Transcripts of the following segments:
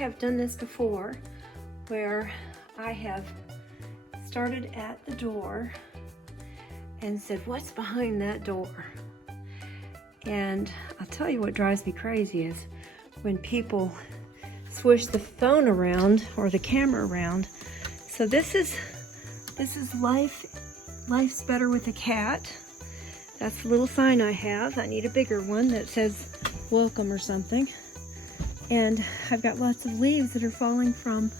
have done this before where I have started at the door and said, what's behind that door? And I'll tell you what drives me crazy is when people swish the phone around or the camera around. So this is life's better with a cat. That's the little sign I have. I need a bigger one that says welcome or something. And I've got lots of leaves that are falling from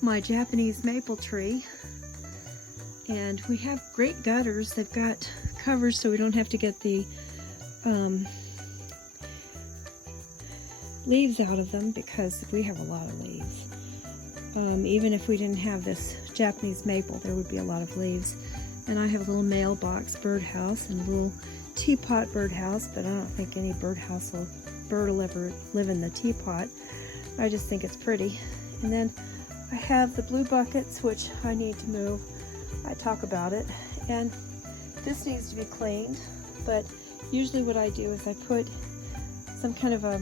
my Japanese maple tree. And we have great gutters. They've got covers so we don't have to get the leaves out of them because we have a lot of leaves. Even if we didn't have this Japanese maple, there would be a lot of leaves. And I have a little mailbox birdhouse and a little teapot birdhouse, but I don't think any bird will ever live in the teapot. I just think it's pretty. And then I have the blue buckets, which I need to move. I talk about it. And this needs to be cleaned, but usually what I do is I put some kind of a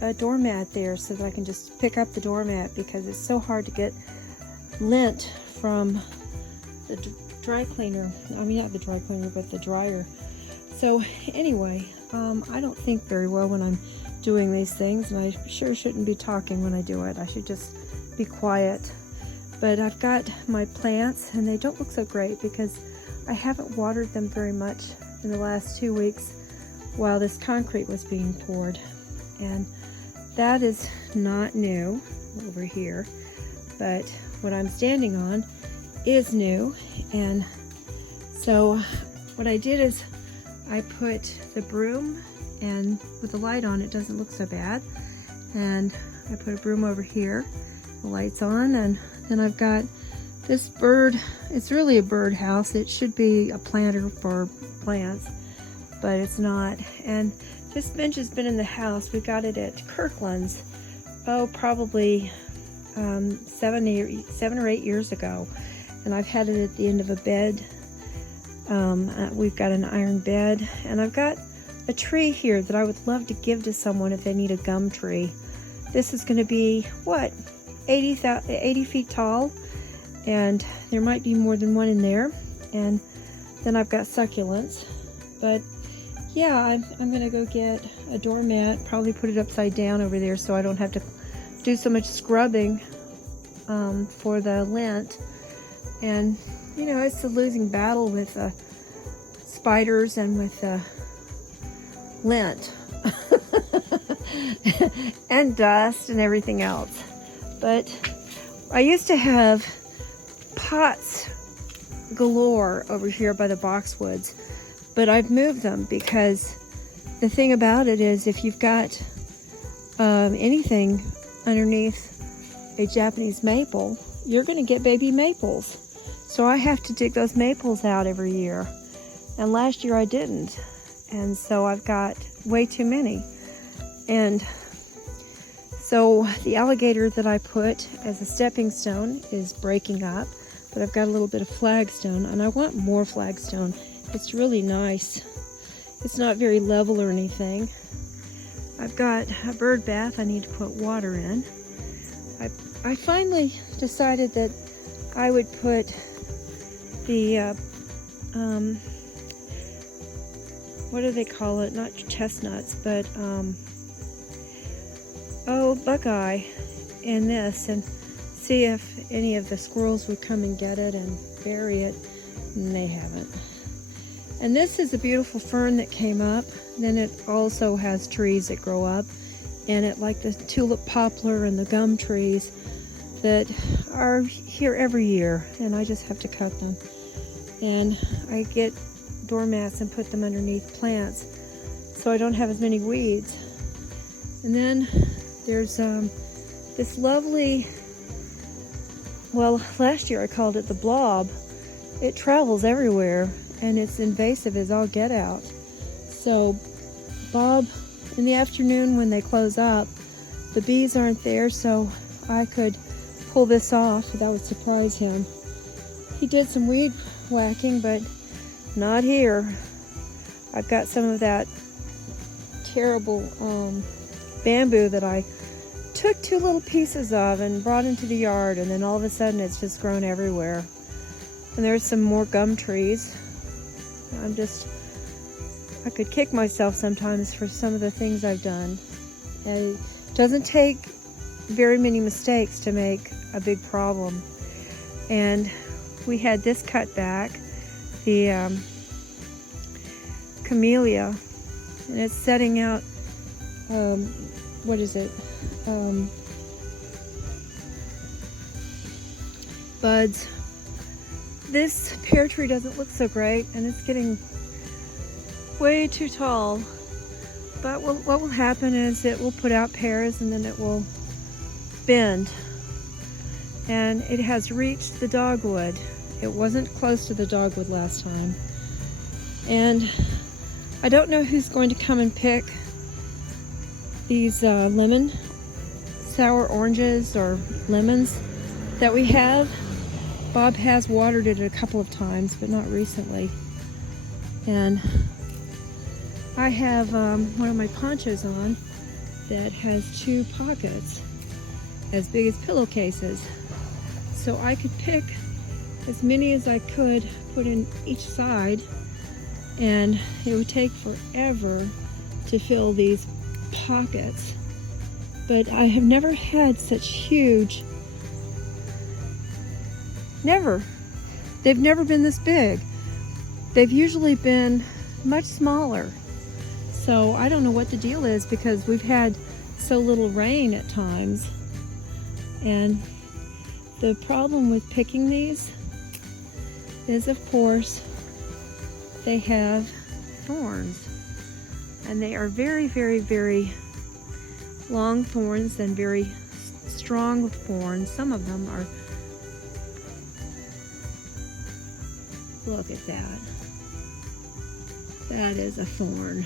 a doormat there so that I can just pick up the doormat, because it's so hard to get lint from the dry cleaner. I mean, not the dry cleaner, but the dryer. So anyway, I don't think very well when I'm doing these things, and I sure shouldn't be talking when I do it. I should just be quiet. But I've got my plants, and they don't look so great because I haven't watered them very much in the last 2 weeks while this concrete was being poured. And that is not new over here, but what I'm standing on is new. And so what I did is I put the broom, and with the light on it doesn't look so bad, and I put a broom over here, the light's on, and then I've got this bird. It's really a bird house. It should be a planter for plants, but it's not. And this bench has been in the house. We got it at Kirkland's, probably 7 or 8 years ago, and I've had it at the end of a bed. We've got an iron bed, and I've got a tree here that I would love to give to someone if they need a gum tree. This is going to be, what, 80 feet tall, and there might be more than one in there. And then I've got succulents. But yeah, I'm going to go get a doormat, probably put it upside down over there so I don't have to do so much scrubbing for the lint. And you know, it's a losing battle with spiders and with lint and dust and everything else. But I used to have pots galore over here by the boxwoods, but I've moved them because the thing about it is, if you've got anything underneath a Japanese maple, you're going to get baby maples. So I have to dig those maples out every year, and last year I didn't, and so I've got way too many. And so the alligator that I put as a stepping stone is breaking up, but I've got a little bit of flagstone, and I want more flagstone. It's really nice. It's not very level or anything. I've got a bird bath I need to put water in. I finally decided that I would put the what do they call it? Not chestnuts, but buckeye in this, and see if any of the squirrels would come and get it and bury it, and they haven't. And this is a beautiful fern that came up. Then it also has trees that grow up in it, like the tulip poplar and the gum trees that are here every year, and I just have to cut them. And I get doormats and put them underneath plants so I don't have as many weeds. And then there's this lovely, well, last year I called it the blob. It travels everywhere, and it's invasive as all get out. So Bob, in the afternoon when they close up, the bees aren't there, so I could pull this off. That would surprise him. He did some weed whacking, but not here. I've got some of that terrible bamboo that I took 2 little pieces of and brought into the yard, and then all of a sudden it's just grown everywhere. And there's some more gum trees. I could kick myself sometimes for some of the things I've done. And it doesn't take very many mistakes to make a big problem. And we had this cut back, the camellia, and it's setting out, what is it? Buds. This pear tree doesn't look so great, and it's getting way too tall. But what will happen is it will put out pears, and then it will bend. And it has reached the dogwood. It wasn't close to the dogwood last time. And I don't know who's going to come and pick these lemon, sour oranges or lemons that we have. Bob has watered it a couple of times, but not recently. And I have one of my ponchos on that has 2 pockets as big as pillowcases. So I could pick as many as I could, put in each side, and it would take forever to fill these pockets. But I have never had such huge, they've never been this big. They've usually been much smaller. So I don't know what the deal is, because we've had so little rain at times. And the problem with picking these is, of course, they have thorns. And they are very, very, very long thorns and very strong thorns. Some of them are, look at that. That is a thorn.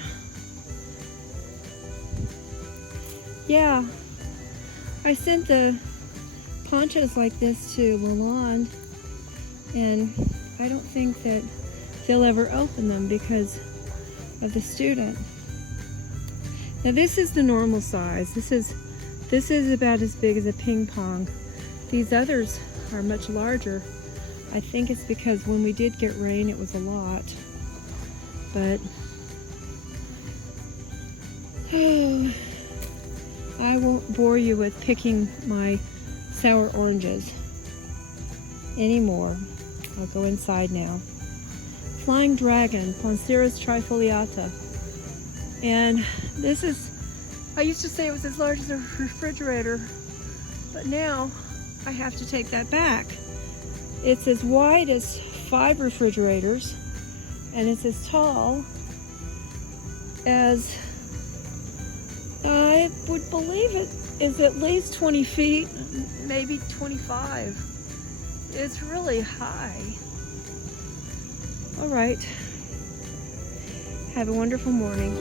Yeah, I sent the ponchos like this to Lalonde, and I don't think that they'll ever open them because of the student. Now this is the normal size. This is about as big as a ping pong. These others are much larger. I think it's because when we did get rain, it was a lot. But I won't bore you with picking my sour oranges anymore. I'll go inside now. Flying dragon, Ponceras trifoliata. And this is, I used to say it was as large as a refrigerator, but now I have to take that back. It's as wide as 5 refrigerators, and it's as tall as, I would believe it is at least 20 feet, maybe 25. It's really high. All right. Have a wonderful morning.